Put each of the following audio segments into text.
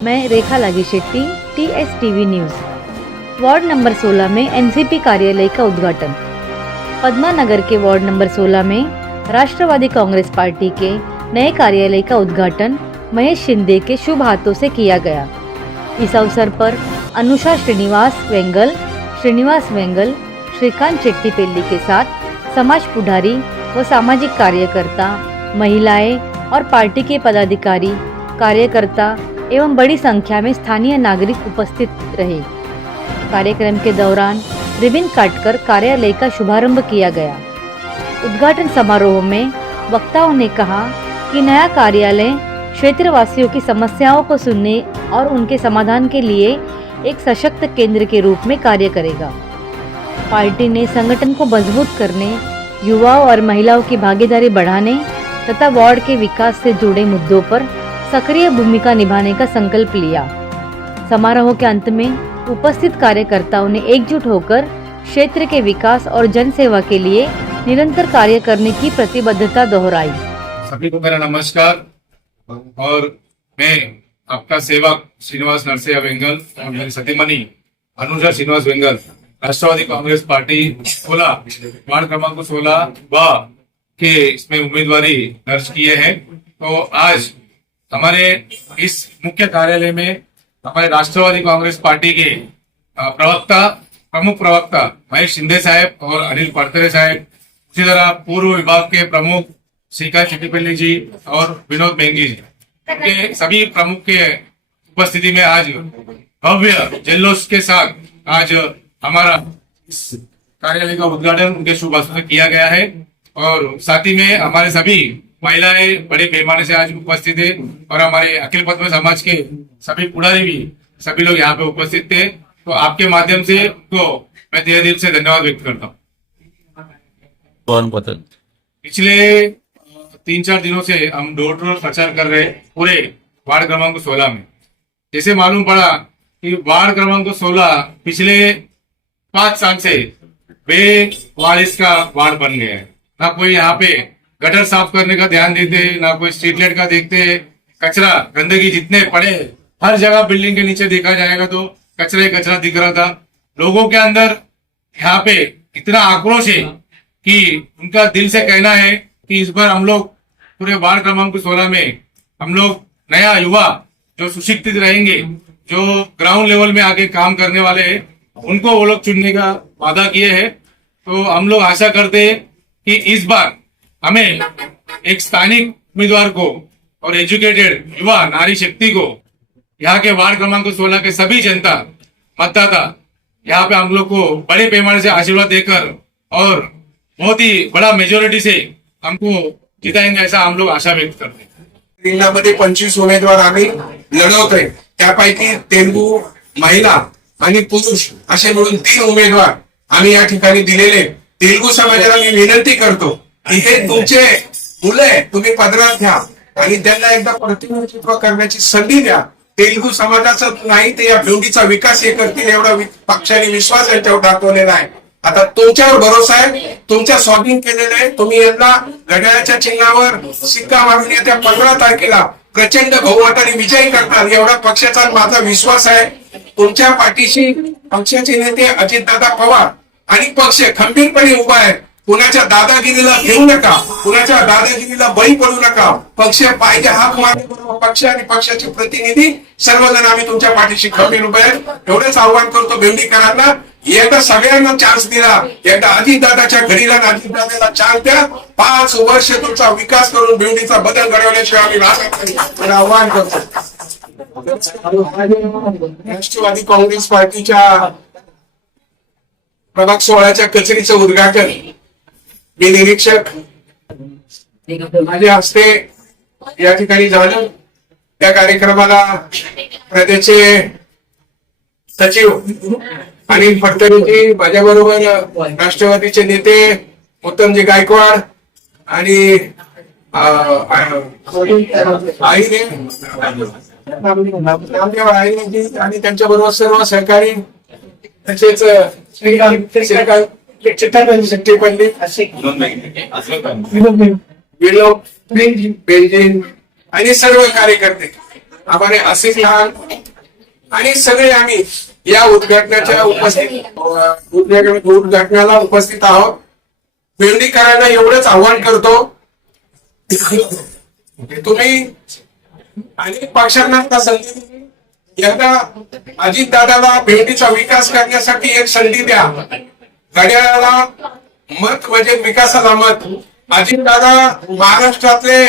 मैं रेखा लागी Shetty, TSTV news. Ward number 16 में एनसीपी कार्यालय का उद्घाटन। पद्मा नगर के वार्ड नंबर 16 में राष्ट्रवादी कांग्रेस पार्टी के नए कार्यालय का उद्घाटन महेश शिंदे के शुभ हाथों से किया गया। इस अवसर पर अनुषा श्रीनिवास वेंगल, श्रीकांत शेट्टीपेल्ली के साथ समाज पुढारी व सामाजिक कार्यकर्ता, महिलाएं और पार्टी के पदाधिकारी, कार्यकर्ता एवं बड़ी संख्या में स्थानीय नागरिक उपस्थित रहे। कार्यक्रम के दौरान रिबन काटकर कार्यालय का शुभारंभ किया गया। उद्घाटन समारोह में वक्ताओं ने कहा कि नया कार्यालय क्षेत्रवासियों की समस्याओं को सुनने और उनके समाधान के लिए एक सशक्त केंद्र के रूप में कार्य करेगा। पार्टी ने संगठन को मजबूत करने, युवाओं और महिलाओं की भागीदारी बढ़ाने तथा वार्ड के विकास से जुड़े मुद्दों पर सक्रिय भूमिका निभाने का संकल्प लिया। समारोह के अंत में उपस्थित कार्यकर्ताओं ने एकजुट होकर क्षेत्र के विकास और जनसेवा के लिए निरंतर कार्य करने की प्रतिबद्धता दोहराई। सभी को मेरा नमस्कार और मैं आपका सेवक श्रीनिवास नरसिंह वेंगल और मेरी सतीमणि अनुषा श्रीनिवास वेंगल राष्ट्रवादी कांग्रेस पार्टी 16 वार्ड क्रमांक 16 के इसमें उम्मीदवारी दर्ज किए हैं। तो आज हमारे इस मुख्य कार्यालय में हमारे राष्ट्रवादी कांग्रेस पार्टी के प्रमुख प्रवक्ता महेश शिंदे साहब और अनिल पड़तरे साहब, उसी तरह पूर्व विभाग के प्रमुख श्रीकांत शेट्टीपेल्ली जी और विनोद मेंगी जी के सभी प्रमुख के उपस्थिति में आज भव्य जल्लोष के साथ आज हमारा इस कार्यालय का उद्घाटन उनके शुभ हस्तों से किया गया है। और साथ ही में हमारे सभी महिलाएं बड़े पैमाने से आज उपस्थित है और हमारे अखिल पद्म समाज के सभी पुढारी भी सभी लोग यहाँ पे उपस्थित थे। तो आपके माध्यम से उनको मैं तहे दिल से धन्यवाद व्यक्त करता हूँ। पिछले 3-4 दिनों से हम डोर टू डोर प्रचार कर रहे पूरे वार्ड क्रमांक 16 में। जैसे मालूम पड़ा कि वार्ड क्रमांक 16 पिछले 5 साल से बेवारिस का वार्ड बन गया है। ना कोई यहाँ पे गटर साफ करने का ध्यान देते, ना कोई स्ट्रीट लाइट का देखते। कचरा गंदगी जितने पड़े हर जगह बिल्डिंग के नीचे देखा जाएगा तो कचरा ही कचरा दिख रहा था। लोगों के अंदर यहाँ पे इतना आक्रोश है कि उनका दिल से कहना है कि इस बार हम लोग पूरे वार्ड क्रमांक 16 में हम लोग नया युवा जो सुशिक्षित रहेंगे, जो ग्राउंड लेवल में आके काम करने वाले हैं, उनको वो लोग चुनने का वादा किए हैं। तो हम लोग आशा करते हैं कि इस बार हमें एक स्थानिक उम्मीदवार को और एजुकेटेड युवा नारी शक्ति को यहाँ के वार्ड क्रमांक 16 के सभी जनता मतदाता यहाँ पे हम लोग को बड़े पैमाने से आशीर्वाद देकर और बहुत ही बड़ा मेजोरिटी से हमको जिताएंगे, ऐसा हम लोग आशा व्यक्त करते हैं। जिल्ह्यामध्ये 25 उमेदवार आम्ही लढवतोय, त्यापैकी तेलुगू महिला आणि पुरुष असे मिळून 3 उमेदवार आम्ही या ठिकाणी दिलेले। तेलुगू समाजाला मी विनंती करतो की हे तुमचे मुले तुम्ही पदरात घ्या आणि त्यांना एकदा प्रतिनिधित्व करण्याची संधी द्या। तेलुगू समाजाचा नाही ते या भिवंडीचा विकास हे करतील एवढा पक्षाने विश्वास यांच्यावर दाखवलेला आहे। आता तुमच्यावर भरोसा आहे, तुमच्या स्वाधीन केलेलं आहे। तुम्ही यांना घड्याळाच्या चिन्हावर शिक्का मारून येत्या 15 तारखेला प्रचंड बहुमताने विजयी करतात एवढा पक्षाचा माझा विश्वास आहे। तुमच्या पाठीशी पक्षाचे नेते अजितदादा पवार आणि पक्ष खंबीरपणे उभा आहे। कुणाच्या दादागिरीला घेऊ नका, कुणाच्या दादागिरीला बळी पडू नका। पक्ष पाहिजे हाक मारणे बरोबर पक्ष आणि पक्षाचे प्रतिनिधी सर्वजण आम्ही तुमच्या पाठीशी खंबीर उभे आहेत। एवढेच आव्हान करतो भेंडीकरांना, एकदा सगळ्यांना चान्स दिला, एकदा अजितदादाच्या घडीला अजितदादाला चान्स द्या। 5 वर्ष तुमचा विकास करून भेंडीचा बदल घडवल्याशिवाय आम्ही राहणार नाही आव्हान करतो। राष्ट्रवादी काँग्रेस पार्टीच्या प्रभाग 16च्या कचेरीचं उद्घाटन मी निरीक्षक माझ्या हस्ते या ठिकाणी झालं। त्या कार्यक्रमाला प्रदेशचे सचिव अनिल पड़तरे माझ्या बरोबर राष्ट्रवादीचे नेते उत्तमजी गायकवाड आणि नामदेव आईने आणि त्यांच्या बरोबर सर्व सहकारी तसेच श्रीकांत शेट्टीपेल्ली विनोद बेंजीन आणि सर्व कार्यकर्ते हमारे आसिफ खान आणि सगळे आम्ही या उद्घाटनाच्या उद्घाटनाला उपस्थित आहोत. भेंडीकरांना एवढंच आव्हान करतो की तुम्ही अनेक पक्षांना आता संधी दिली. एकदा अजितदादाला भेंडीचा विकास करण्यासाठी एक संधी द्या. घड्याळाला मत म्हणजे विकासाला मत. अजितदादा महाराष्ट्रातले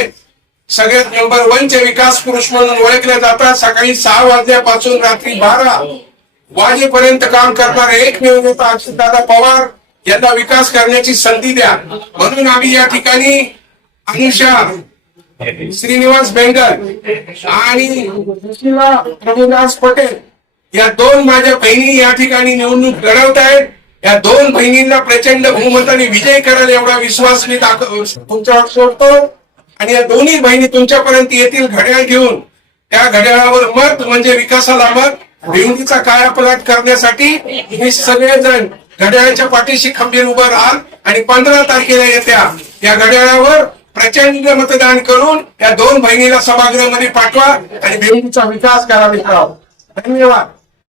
सगळ्यात नंबर 1 चे विकास पुरुष म्हणून ओळखले जातात. सकाळी 6 वाजल्यापासून रात्री 12 वाजेपर्यंत काम करणारे एकमेव नेता अजितदादा पवार यांना विकास करण्याची संधी द्या. म्हणून आम्ही या ठिकाणी अनुषा श्रीनिवास बेंगल आणि प्रभुदास पटेल या 2 माझ्या बहिणी या ठिकाणी निवडणूक लढवत आहेत. या 2 बहिणींना प्रचंड बहुमताने विजय करायला एवढा विश्वास मी तुमच्यावर सोडतो. आणि या दोन्ही बहिणी तुमच्यापर्यंत येतील घड्याळ घेऊन. त्या घड्याळावर मत म्हणजे विकासाला मत. भेंडीचा कायापालट करण्यासाठी हे सगळेजण घड्याळाच्या पाठीशी खंबीर उभं राहाल आणि 15 तारखेला येत्या या घड्याळावर प्रचंड मतदान करून या 2 बहिणीला सभागृहामध्ये पाठवा आणि भेंडीचा विकास करावा. धन्यवाद.